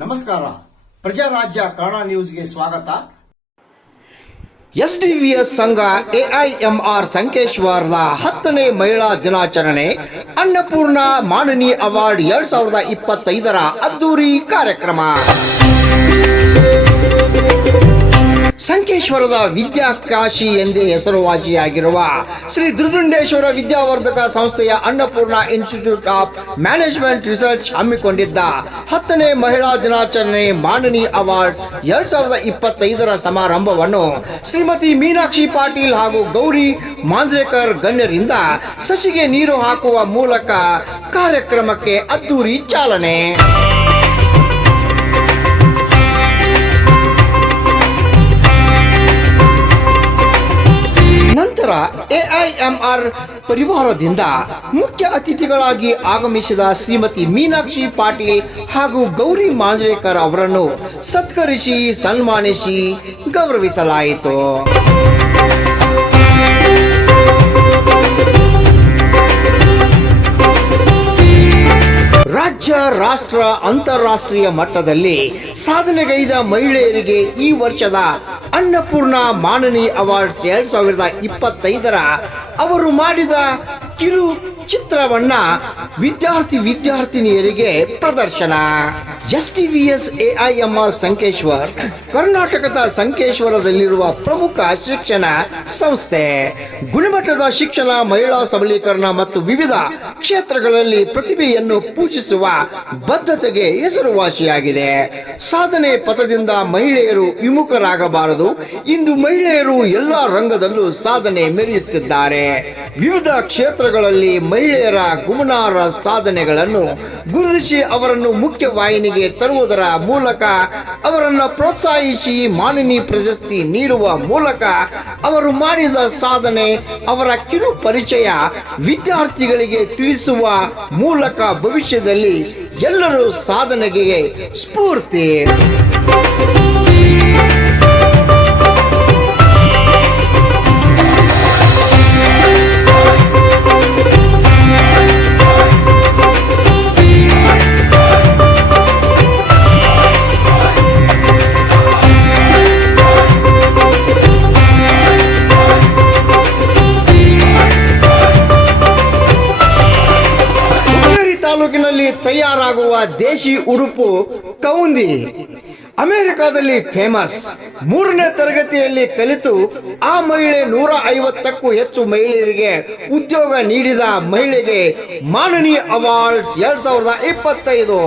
ನಮಸ್ಕಾರ. ಪ್ರಜಾರಾಜ್ಯ ಕನ್ನಡ ನ್ಯೂಸ್ಗೆ ಸ್ವಾಗತ. ಎಸ್ ಎಸ್ಡಿವಿಎಸ್ ಸಂಘ ಎಐಎಂಆರ್ ಸಂಕೇಶ್ವರದ ಹತ್ತನೇ ಮಹಿಳಾ ದಿನಾಚರಣೆ, ಅನ್ನಪೂರ್ಣ ಮಾನನಿ ಅವಾರ್ಡ್ ಎರಡ್ ಸಾವಿರದ ಇಪ್ಪತ್ತೈದರ ಅದ್ದೂರಿ ಕಾರ್ಯಕ್ರಮ. ಸಂಕೇಶ್ವರದ ವಿದ್ಯಾಕಾಶಿ ಎಂದೇ ಹೆಸರುವಾಸಿಯಾಗಿರುವ ಶ್ರೀ ದುರ್ದುಂಡೇಶ್ವರ ವಿದ್ಯಾವರ್ಧಕ ಸಂಸ್ಥೆಯ Annapurna Institute of Management Research ಹಮ್ಮಿಕೊಂಡಿದ್ದ ಹತ್ತನೇ ಮಹಿಳಾ ದಿನಾಚರಣೆ ಮಾನನಿ ಅವಾರ್ಡ್ ಎರಡ್ ಸಾವಿರದ ಇಪ್ಪತ್ತೈದರ ಸಮಾರಂಭವನ್ನು ಶ್ರೀಮತಿ ಮೀನಾಕ್ಷಿ ಪಾಟೀಲ್ ಹಾಗೂ ಗೌರಿ ಮಾಂಜ್ರೇಕರ್ ಗಣ್ಯರಿಂದ ಸಸಿಗೆ ನೀರು ಹಾಕುವ ಮೂಲಕ ಕಾರ್ಯಕ್ರಮಕ್ಕೆ ಅದ್ದೂರಿ ಚಾಲನೆ. ಎಐಎಂಆರ್ ಪರಿವಾರದಿಂದ ಮುಖ್ಯ ಅತಿಥಿಗಳಾಗಿ ಆಗಮಿಸಿದ ಶ್ರೀಮತಿ ಮೀನಾಕ್ಷಿ ಪಾಟೀಲ್ ಹಾಗೂ ಗೌರಿ ಮಾಂಜ್ರೇಕರ್ ಅವರನ್ನು ಸತ್ಕರಿಸಿ ಸನ್ಮಾನಿಸಿ ಗೌರವಿಸಲಾಯಿತು. ರಾಜ್ಯ, ರಾಷ್ಟ್ರ, ಅಂತಾರಾಷ್ಟ್ರೀಯ ಮಟ್ಟದಲ್ಲಿ ಸಾಧನೆಗೈದ ಮಹಿಳೆಯರಿಗೆ ಈ ವರ್ಷದ ಅನ್ನಪೂರ್ಣ ಮಾನನಿ ಅವಾರ್ಡ್ಸ್ ಎರಡ್ ಸಾವಿರದ ಇಪ್ಪತ್ತೈದರ ಅವರು ಮಾಡಿದ ಕಿರು ಚಿತ್ರವನ್ನ ವಿದ್ಯಾರ್ಥಿ ವಿದ್ಯಾರ್ಥಿನಿಯರಿಗೆ ಪ್ರದರ್ಶನ. S T V S AIMR Sankeshwar, ಕರ್ನಾಟಕದ ಸಂಕೇಶ್ವರದಲ್ಲಿರುವ ಪ್ರಮುಖ ಶಿಕ್ಷಣ ಸಂಸ್ಥೆ. ಗುಣಮಟ್ಟದ ಶಿಕ್ಷಣ, ಮಹಿಳಾ ಸಬಲೀಕರಣ ಮತ್ತು ವಿವಿಧ ಕ್ಷೇತ್ರಗಳಲ್ಲಿ ಪ್ರತಿಭೆಯನ್ನು ಪೂಜಿಸುವ ಬದ್ಧತೆಗೆ ಹೆಸರುವಾಸಿಯಾಗಿದೆ. ಸಾಧನೆ ಪಥದಿಂದ ಮಹಿಳೆಯರು ವಿಮುಖರಾಗಬಾರದು. ಇಂದು ಮಹಿಳೆಯರು ಎಲ್ಲಾ ರಂಗದಲ್ಲೂ ಸಾಧನೆ ಮೆರೆಯುತ್ತಿದ್ದಾರೆ. ವಿವಿಧ ಕ್ಷೇತ್ರಗಳಲ್ಲಿ ಮಹಿಳೆಯರ ಗುಮನಾರ ಸಾಧನೆಗಳನ್ನು ಗುರುತಿಸಿ ಅವರನ್ನು ಮುಖ್ಯವಾಹಿನಿಗೆ ತರುವುದರ ಮೂಲಕ ಅವರನ್ನು ಪ್ರೋತ್ಸಾಹಿಸಿ ಮಾಲಿನಿ ಪ್ರಶಸ್ತಿ ನೀಡುವ ಮೂಲಕ ಅವರು ಮಾಡಿದ ಸಾಧನೆ, ಅವರ ಕಿರು ಪರಿಚಯ ವಿದ್ಯಾರ್ಥಿಗಳಿಗೆ ತಿಳಿಸುವ ಮೂಲಕ ಭವಿಷ್ಯದಲ್ಲಿ ಎಲ್ಲರೂ ಸಾಧನೆಗೆ ಸ್ಫೂರ್ತಿ. ತಯಾರಾಗುವ ದೇಶಿ ಉಡುಪು ಕೌಂದಿ. ಅಮೆರಿಕಾದಲ್ಲಿ ಫೇಮಸ್ ಮೂರನೇ ತರಗತಿಯಲ್ಲಿ ಕಲಿತು ಆ ಮಹಿಳೆ ನೂರ ಐವತ್ತಕ್ಕೂ ಹೆಚ್ಚು ಮಹಿಳೆಯರಿಗೆ ಉದ್ಯೋಗ ನೀಡಿದ ಮಹಿಳೆಗೆ ಮಾನನೀಯ ಅವಾರ್ಡ್ಸ್ ಎರಡ್ ಸಾವಿರದ ಇಪ್ಪತ್ತೈದು.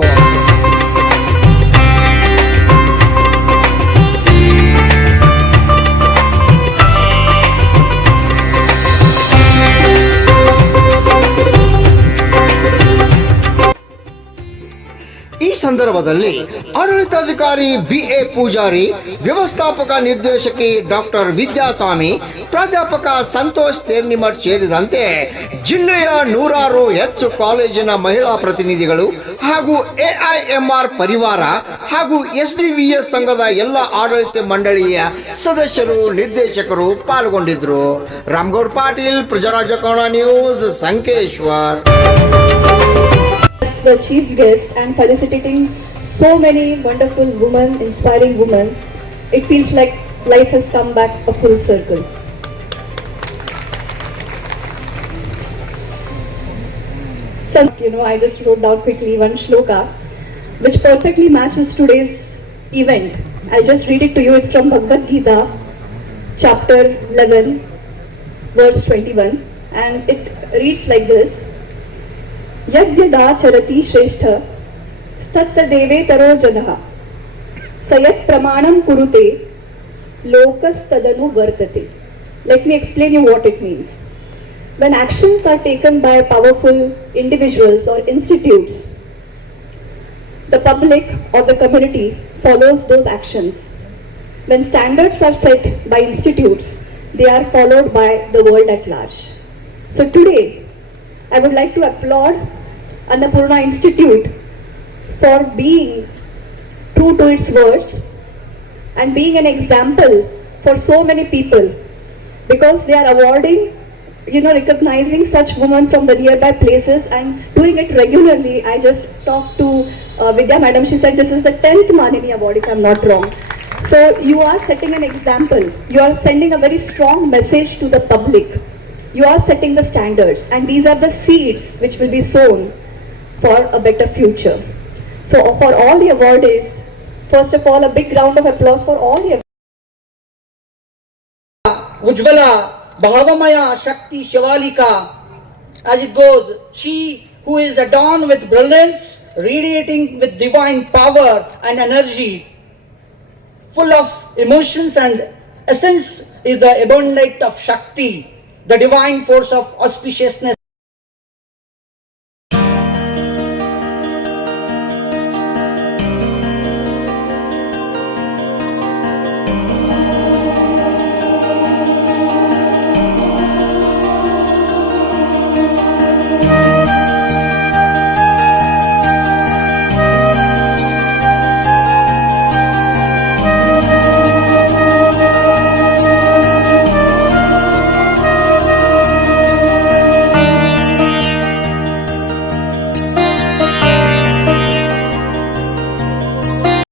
ಸಂದರ್ಭದಲ್ಲಿ ಆಡಳಿತಾಧಿಕಾರಿ ಬಿ ಎ ಪೂಜಾರಿ, ವ್ಯವಸ್ಥಾಪಕ ನಿರ್ದೇಶಕಿ ಡಾಕ್ಟರ್ ವಿದ್ಯಾಸ್ವಾಮಿ, ಪ್ರಾಧ್ಯಾಪಕ ಸಂತೋಷ್ ತೇರ್ನಿಮಠ್ ಸೇರಿದಂತೆ ಜಿಲ್ಲೆಯ ನೂರಾರು ಹೆಚ್ಚು ಕಾಲೇಜಿನ ಮಹಿಳಾ ಪ್ರತಿನಿಧಿಗಳು ಹಾಗೂ ಎಐಎಂಆರ್ ಪರಿವಾರ ಹಾಗೂ ಎಸ್ಡಿವಿಎಸ್ ಸಂಘದ ಎಲ್ಲ ಆಡಳಿತ ಮಂಡಳಿಯ ಸದಸ್ಯರು, ನಿರ್ದೇಶಕರು ಪಾಲ್ಗೊಂಡಿದ್ರು Ramagoud Patil, Prajaraja news, Sankeshwar. The chief guest and felicitating so many wonderful women, inspiring women, it feels like life has come back a full circle. So, you know, I just wrote down quickly one shloka which perfectly matches today's event. I'll just read it to you. It's from Bhagavad Gita, chapter 11, verse 21, and it reads like this. यद्यदाचरति श्रेष्ठ स्तत्तदेवेतरो जनः स यत् प्रमाणं कुरुते लोकस्तदनु वर्तते Let me explain you what it means. When actions are taken by powerful individuals or institutes, the public or the community follows those actions. When standards are set by institutes, they are followed by the world at large. So today, I would like to applaud Annapurna Institute for being true to its words and being an example for so many people because they are awarding, you know, recognizing such women from the nearby places and doing it regularly. I just talked to uh, Vidya madam, she said this is the 10th Manini award if I'm not wrong. So you are setting an example. You are sending a very strong message to the public you are setting the standards and these are the seeds which will be sown for a better future. So for all the awardees, first of all a big round of applause for all the Ujvala, Bhavamaya, Shakti, Shivalika. As it goes, she who is adorned with brilliance, radiating with divine power and energy, full of emotions and essence is the abundant of Shakti the divine force of auspiciousness